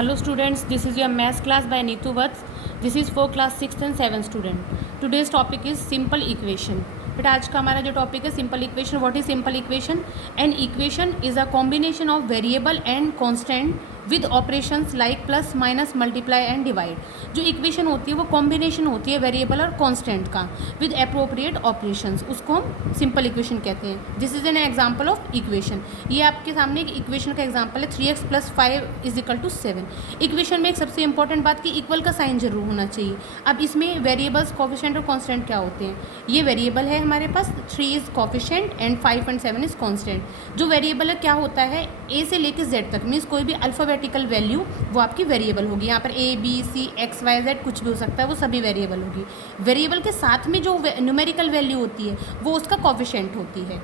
Hello students, this is your maths class by Neetu Vats. This is for class 6th and 7th student. Today's topic is simple equation. But आज का हमारा जो topic है simple equation. What is simple equation? An equation is a combination of variable and constant with operations like plus minus multiply and divide. जो equation होती है वो combination होती है वेरिएबल और कांस्टेंट का विद अप्रोप्रिएट ऑपरेशंस. उसको हम सिंपल इक्वेशन कहते हैं. This is an example of equation. ये आपके सामने एक इक्वेशन का एग्जांपल है. 3x + 5 = 7. इक्वेशन में एक सबसे इंपॉर्टेंट बात कि इक्वल का साइन जरूर होना चाहिए. अब इसमें वेरिएबल्स, कोफिशिएंट और कांस्टेंट क्या होते हैं? ये वेरिएबल है हमारे पास. 3 is coefficient and 5 and 7 is constant. जो वेरिएबल है क्या होता है, ए से लेकर जेड तक मीन्स कोई भी अल्फ़ाबेटिकल वैल्यू वो आपकी वेरिएबल होगी. यहाँ पर A B C X Y Z कुछ भी हो सकता है, वो सभी वेरिएबल होगी. वेरिएबल के साथ में जो न्यूमेरिकल वैल्यू होती है वो उसका कोफिशिएंट होती है.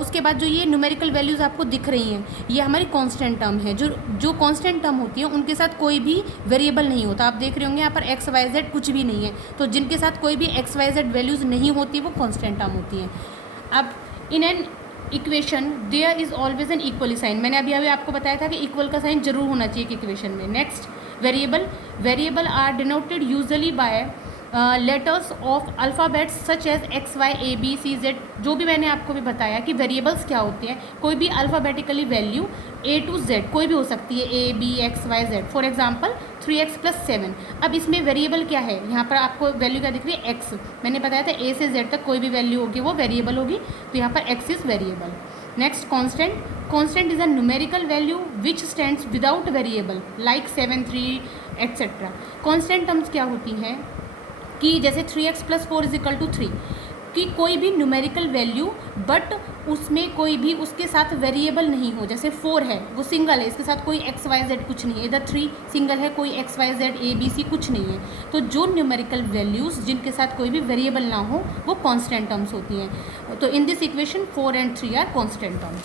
उसके बाद जो ये न्यूमेरिकल वैल्यूज़ आपको दिख रही हैं ये हमारी कांस्टेंट टर्म है. जो कांस्टेंट टर्म होती है उनके साथ कोई भी वेरिएबल नहीं होता. आप देख रहे होंगे यहाँ पर एक्स वाई जेड कुछ भी नहीं है. तो जिनके साथ कोई भी एक्स वाई जेड वैल्यूज़ नहीं होती वो कांस्टेंट टर्म होती हैं. अब in an equation there is always an equally sign. मैंने अभी आपको बताया था कि इक्वल का साइन जरूर होना चाहिए एक इक्वेशन में. Next, variable are denoted usually by letters of alphabets such as X Y A B C Z. जो भी मैंने आपको भी बताया कि वेरिएबल्स क्या होते हैं, कोई भी alphabetically value A to Z कोई भी हो सकती है, A B X Y Z. For example 3x + 7. अब इसमें वेरिएबल क्या है, यहाँ पर आपको वैल्यू क्या दिख रही है, एक्स. मैंने बताया था ए से जेड तक कोई भी वैल्यू होगी वो वेरिएबल होगी, तो यहाँ पर x is variable. Next, constant is a numerical value which stands without variable like 7 3 etcetera. Constant terms क्या होती हैं कि जैसे 3x + 4 = 3 कि कोई भी न्यूमेरिकल वैल्यू बट उसमें कोई भी उसके साथ वेरिएबल नहीं हो. जैसे 4 है वो सिंगल है, इसके साथ कोई एक्स वाई जेड कुछ नहीं है. इधर 3 सिंगल है, कोई X Y Z A B C कुछ नहीं है. तो जो न्यूमेरिकल वैल्यूज़ जिनके साथ कोई भी वेरिएबल ना हो वो कांस्टेंट टर्म्स होती हैं. तो in this equation 4 and 3 are constant terms.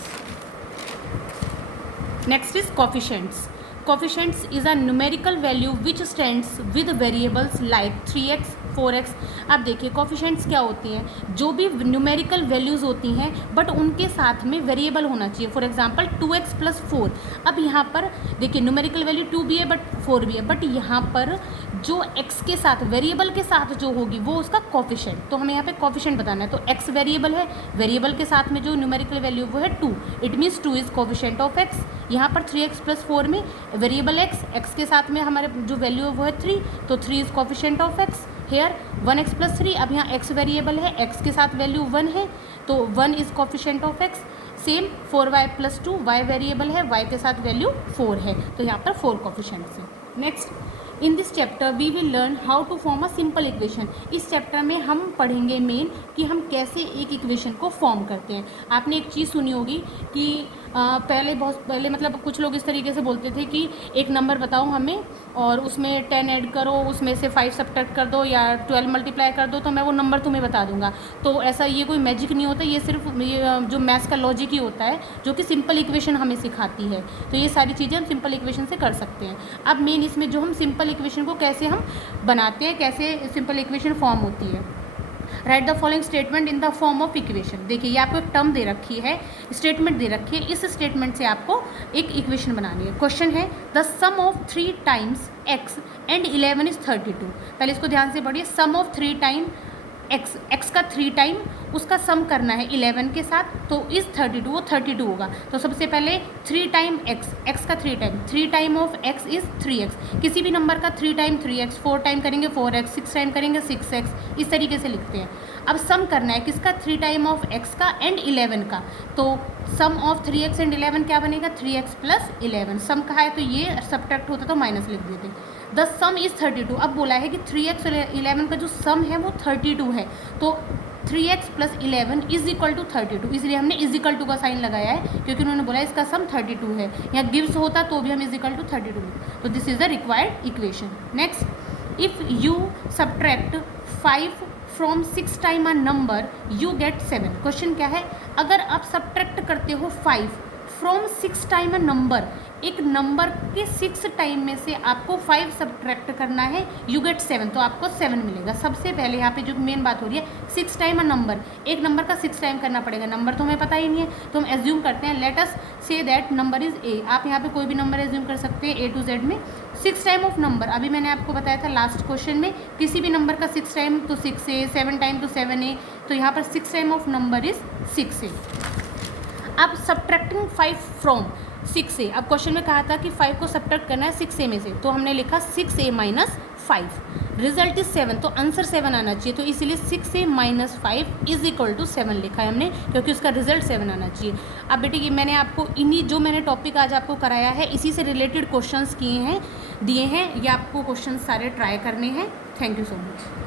Next is coefficients. Coefficients is a numerical value which stands with variables like 3x 4x. आप देखिए कोफिशिएंट्स क्या होती हैं, जो भी न्यूमेरिकल वैल्यूज़ होती हैं बट उनके साथ में वेरिएबल होना चाहिए. For example 2x + 4. अब यहाँ पर देखिए न्यूमेरिकल वैल्यू 2 भी है बट 4 भी है, बट यहाँ पर जो x के साथ वेरिएबल के साथ जो होगी वो उसका कोफिशिएंट. तो हमें यहाँ पे कोफिशिएंट बताना है. तो x वेरिएबल है, वेरिएबल के साथ में जो न्यूमेरिकल वैल्यू वो है 2. It means 2 is coefficient of x. यहाँ पर 3x + 4 में वेरिएबल x के साथ में हमारे जो वैल्यू है वो है 3, तो 3 is coefficient of x. Here 1x + 3. अब यहाँ x वेरिएबल है, x के साथ वैल्यू 1 है, तो 1 is coefficient of x. Same 4y + 2, y variable है, y के साथ वैल्यू 4 है, तो यहाँ पर 4 कोफिशिएंट्स हैं. Next, in this chapter we will learn how to form a simple equation. इस चैप्टर में हम पढ़ेंगे मेन कि हम कैसे एक इक्वेशन को फॉर्म करते हैं. आपने एक चीज़ सुनी होगी कि बहुत पहले मतलब कुछ लोग इस तरीके से बोलते थे कि एक नंबर बताओ हमें और उसमें 10 ऐड करो, उसमें से 5 सब्ट्रैक्ट कर दो या 12 मल्टीप्लाई कर दो तो मैं वो नंबर तुम्हें बता दूंगा. तो ऐसा ये कोई मैजिक नहीं होता, ये सिर्फ जो मैथ्स का लॉजिक ही होता है जो कि सिंपल इक्वेशन हमें सिखाती है. तो ये सारी चीज़ें हम सिंपल इक्वेशन से कर सकते हैं. अब मेन इसमें जो हम सिंपल इक्वेशन को कैसे हम बनाते हैं, कैसे सिंपल इक्वेशन फॉर्म होती है. Right the following statement in the form of equation. देखिए ये आपको एक टर्म दे रखी है, स्टेटमेंट दे रखी है. इस स्टेटमेंट से आपको एक इक्वेशन बनानी है. क्वेश्चन है the sum of 3 times x and 11 is 32. पहले इसको ध्यान से पढ़िए. सम ऑफ 3 टाइम x का 3 टाइम उसका सम करना है 11 के साथ, तो इस 32 वो 32 होगा. तो सबसे पहले 3 टाइम x का 3 time of x is 3x. किसी भी नंबर का 3 टाइम 3x, 4 टाइम करेंगे 4x, 6 टाइम करेंगे 6x, इस तरीके से लिखते हैं. अब सम करना है किसका, 3 टाइम ऑफ x का एंड 11 का. तो सम ऑफ 3x एंड 11 क्या बनेगा, 3x + 11. सम कहा है तो ये सब्ट्रैक्ट होता तो माइनस लिख देते. The some is 32. अब बोला है कि 3x और 11 का जो सम है वो 32 है, तो 3x + 11 = 32. इसलिए हमने = का साइन लगाया है क्योंकि उन्होंने बोला इसका सम 32 है. यहाँ गिव्स होता तो भी हम = 32. तो this is the required equation. Next, if you subtract 5 from 6 time a number you get 7. Question क्या है, अगर आप सब्ट्रैक्ट करते हो 5 फ्रॉम 6 टाइम अ नंबर, एक नंबर के 6 टाइम में से आपको 5 सब्ट्रैक्ट करना है, यू गेट 7, तो आपको 7 मिलेगा। सबसे पहले यहाँ पे जो मेन बात हो रही है 6 टाइम अ नंबर, एक नंबर का 6 टाइम करना पड़ेगा। नंबर तो हमें पता ही नहीं है, तो हम एज्यूम करते हैं, let us say that number is a. आप यहाँ पे कोई भी नंबर एज्यूम कर सकते हैं A to Z में। 6 टाइम ऑफ नंबर, अभी मैंने आपको बताया था लास्ट क्वेश्चन में, किसी भी नंबर का 6 टाइम तो 6A, 7 टाइम तो 7A, तो यहाँ पर 6 time of number is 6A। अब सब्ट्रैक्टिंग 5 फ्रॉम 6A, अब क्वेश्चन में कहा था कि 5 को सब्ट्रैक्ट करना है 6A में से, तो हमने लिखा 6A माइनस 5, रिजल्ट इज 7, तो आंसर 7 आना चाहिए, तो इसीलिए 6A minus 5 is equal to 7 लिखा है हमने, क्योंकि उसका रिजल्ट 7 आना चाहिए। अब बेटे ये मैंने आपको जो मैंने टॉपिक आज आपको कराया है इसी से रिलेटेड क्वेश्चंस दिए हैं, ये आपको क्वेश्चन सारे ट्राई करने हैं। Thank you so much.